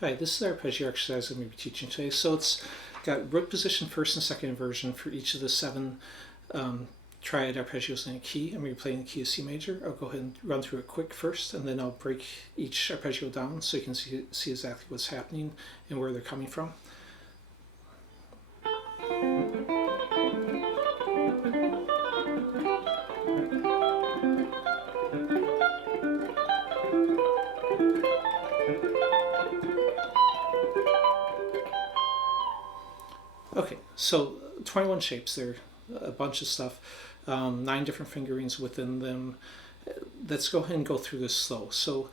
Hi, this is our arpeggio exercise I'm going to be teaching today. So it's got root position, first and second inversion for each of the seven triad arpeggios in a key. I'm going to be playing the key of C major. I'll go ahead and run through it quick first, and then I'll break each arpeggio down so you can see exactly what's happening and where they're coming from. Okay, so 21 shapes there, a bunch of stuff, 9 different fingerings within them. Let's go ahead and go through this slow. So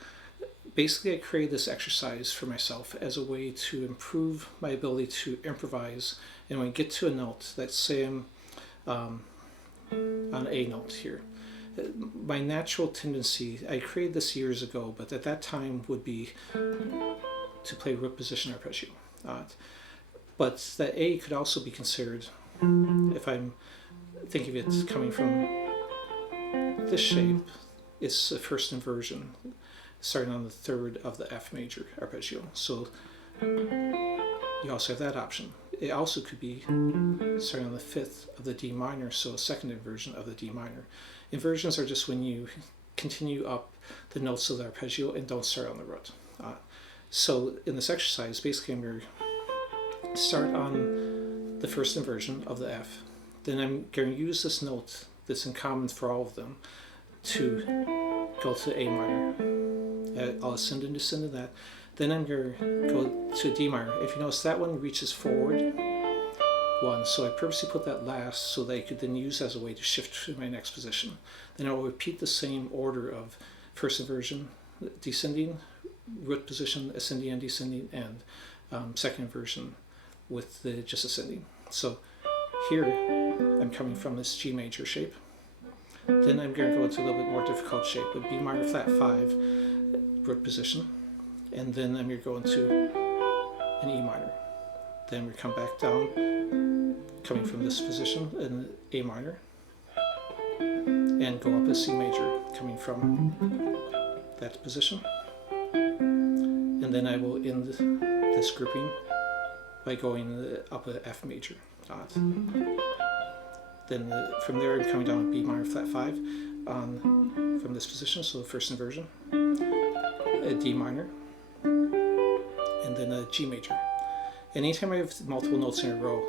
basically I created this exercise for myself as a way to improve my ability to improvise. And when I get to a note, let's say I'm on A note here, my natural tendency, I created this years ago, but at that time would be to play root position arpeggio. But that A could also be considered, if I'm thinking of it coming from this shape, it's the first inversion, starting on the third of the F major arpeggio. So you also have that option. It also could be starting on the fifth of the D minor, so a second inversion of the D minor. Inversions are just when you continue up the notes of the arpeggio and don't start on the root. So in this exercise, basically I'm going to start on the first inversion of the F. Then I'm going to use this note that's in common for all of them to go to A minor. I'll ascend and descend in that. Then I'm going to go to D minor. If you notice, that one reaches forward one, so I purposely put that last so that I could then use as a way to shift to my next position. Then I'll repeat the same order of first inversion, descending, root position, ascending and descending, and second inversion with the just ascending. So here I'm coming from this G major shape. Then I'm going to go into a little bit more difficult shape with B minor flat 5 root position, and then I'm going to go into an E minor. Then we come back down, coming from this position in A minor, and go up a C major, coming from that position. And then I will end this grouping by going up a F major. Then from there I'm coming down with B minor flat 5 from this position, so the first inversion, a D minor, and then a G major. And anytime I have multiple notes in a row,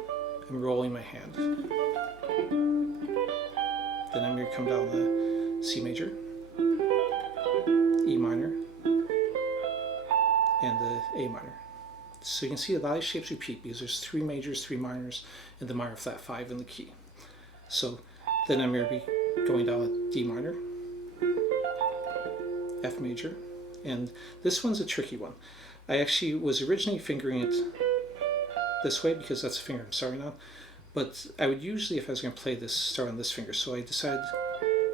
I'm rolling my hand. Then I'm going to come down the C major, E minor, and the A minor. So you can see a lot of shapes repeat because there's 3 majors, 3 minors, and the minor flat 5 in the key. So then I'm going to be going down with D minor, F major, and this one's a tricky one. I actually was originally fingering it this way because that's the finger I'm starting on, but I would usually, if I was going to play this, start on this finger. So I decided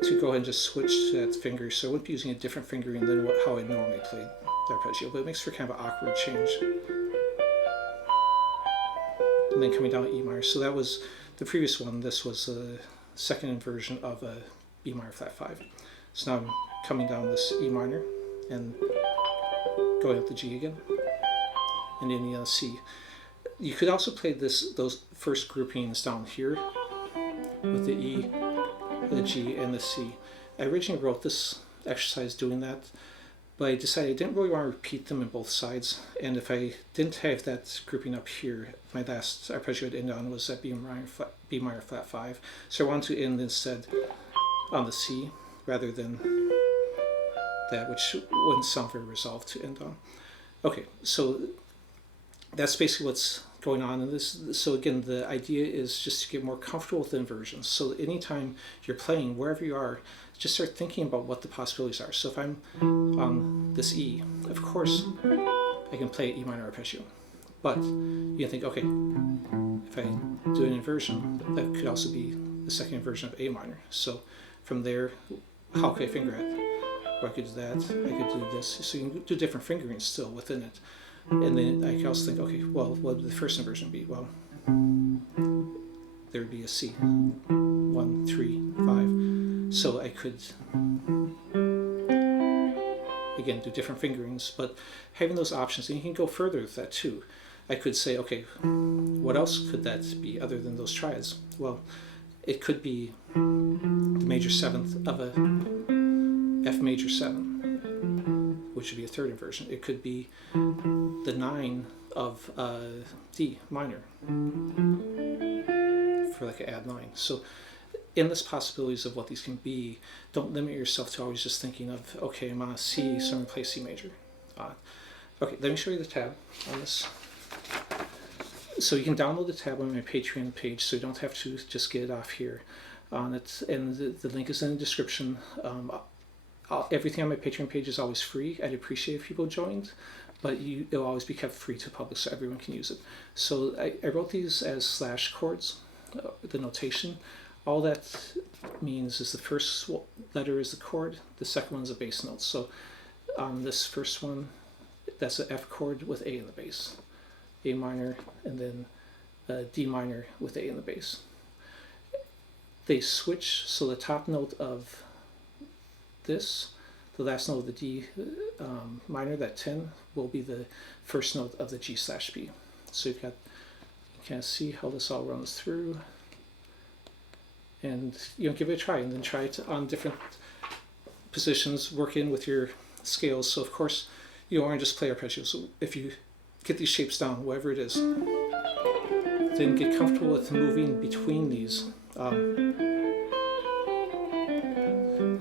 to go ahead and just switch to that finger, so I wouldn't be using a different fingering than how I normally play the arpeggio, but it makes for kind of an awkward change. And then coming down to E minor. So that was the previous one. This was a second inversion of a B minor flat 5. So now I'm coming down this E minor and going up the G again, and ending on the C. You could also play those first groupings down here with the E, the G, and the C. I originally wrote this exercise doing that, but I decided I didn't really want to repeat them in both sides, and if I didn't have that grouping up here, my last arpeggio I'd end on was at B minor flat 5, so I wanted to end instead on the C rather than that, which wouldn't sound very resolved to end on. Okay, so that's basically what's going on in this. So again, the idea is just to get more comfortable with the inversions. So anytime you're playing, wherever you are, just start thinking about what the possibilities are. So if I'm on this E, of course I can play E minor arpeggio, but you can think, okay, if I do an inversion, that could also be the second inversion of A minor. So from there, how could I finger it? Or I could do that, I could do this. So you can do different fingerings still within it. And then I could also think, okay, well, what would the first inversion be? Well, there would be a C, 1, 3, 5. So I could again, do different fingerings, but having those options, and you can go further with that too. I could say, okay, what else could that be other than those triads? Well, it could be the major seventh of a F major 7, which would be a third inversion. It could be the 9 of D minor for like an add 9. So endless possibilities of what these can be. Don't limit yourself to always just thinking of, okay, I'm on a C, so I'm going to play C major. Okay, let me show you the tab on this. So you can download the tab on my Patreon page, so you don't have to just get it off here. And the link is in the description. Everything on my Patreon page is always free. I'd appreciate if people joined, but it'll always be kept free to public so everyone can use it. So I wrote these as slash chords, the notation. All that means is the first letter is the chord, the second one is a bass note. So on this first one, that's an F chord with A in the bass, A minor, and then D minor with A in the bass. They switch, so the top note of this, the last note of the D minor, that 10, will be the first note of the G/B. So you can kind of see how this all runs through. And give it a try, and then try it on different positions, work in with your scales. So of course, you don't want to just play arpeggios. So if you get these shapes down, whatever it is, then get comfortable with moving between these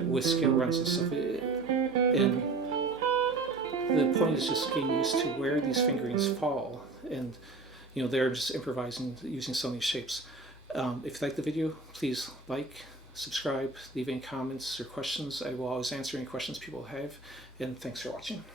with scale runs and stuff. And the point is just getting used to where these fingerings fall, and they're just improvising using some of these shapes. If you like the video, please like, subscribe, leave any comments or questions. I will always answer any questions people have, and thanks for watching.